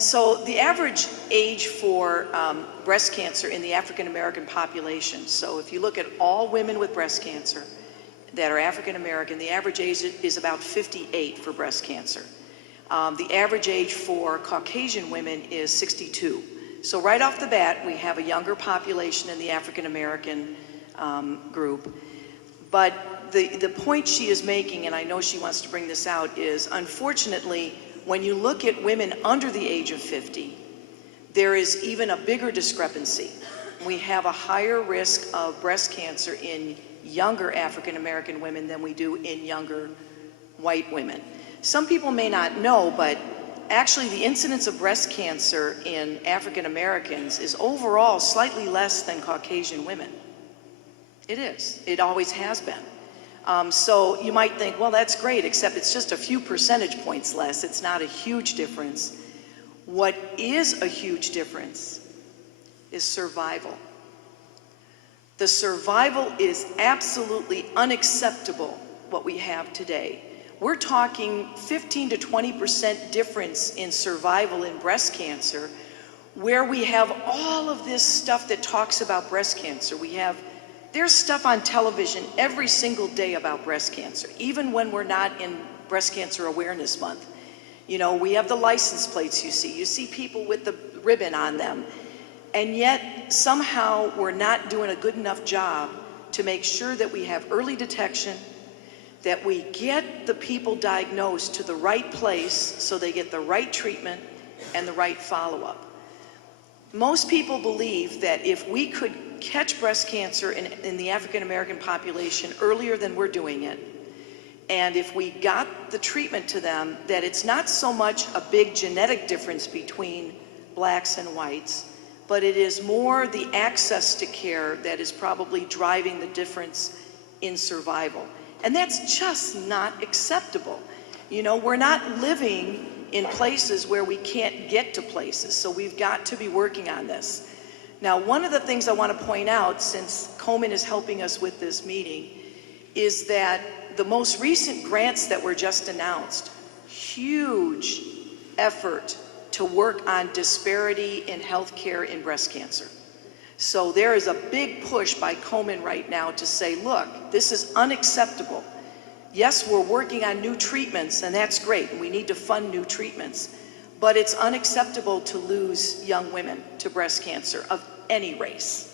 So the average age for breast cancer in the African American population, so if you look at all women with breast cancer that are African American, the average age is about 58 for breast cancer. The average age for Caucasian women is 62. So right off the bat, we have a younger population in the African American group. But the point she is making, and I know she wants to bring this out, is unfortunately, when you look at women under the age of 50, there is even a bigger discrepancy. We have a higher risk of breast cancer in younger African American women than we do in younger white women. Some people may not know, but actually the incidence of breast cancer in African Americans is overall slightly less than Caucasian women. It is. It always has been. So you might think, well, that's great, except it's just a few percentage points less. It's not a huge difference. What is a huge difference is survival. The survival is absolutely unacceptable, what we have today. We're talking 15 to 20% difference in survival in breast cancer, where we have all of this stuff that talks about breast cancer. There's stuff on television every single day about breast cancer, even when we're not in Breast Cancer Awareness Month. You know, we have the license plates you see people with the ribbon on them, and yet somehow we're not doing a good enough job to make sure that we have early detection, that we get the people diagnosed to the right place so they get the right treatment and the right follow-up. Most people believe that if we could catch breast cancer in the African American population earlier than we're doing it, and if we got the treatment to them, that it's not so much a big genetic difference between blacks and whites, but it is more the access to care that is probably driving the difference in survival. And that's just not acceptable. You know, we're not living in places where we can't get to places, so we've got to be working on this. Now, one of the things I want to point out, since Komen is helping us with this meeting, is that the most recent grants that were just announced, huge effort to work on disparity in healthcare in breast cancer. So there is a big push by Komen right now to say, look, this is unacceptable. Yes, we're working on new treatments, and that's great, and we need to fund new treatments, but it's unacceptable to lose young women to breast cancer of any race.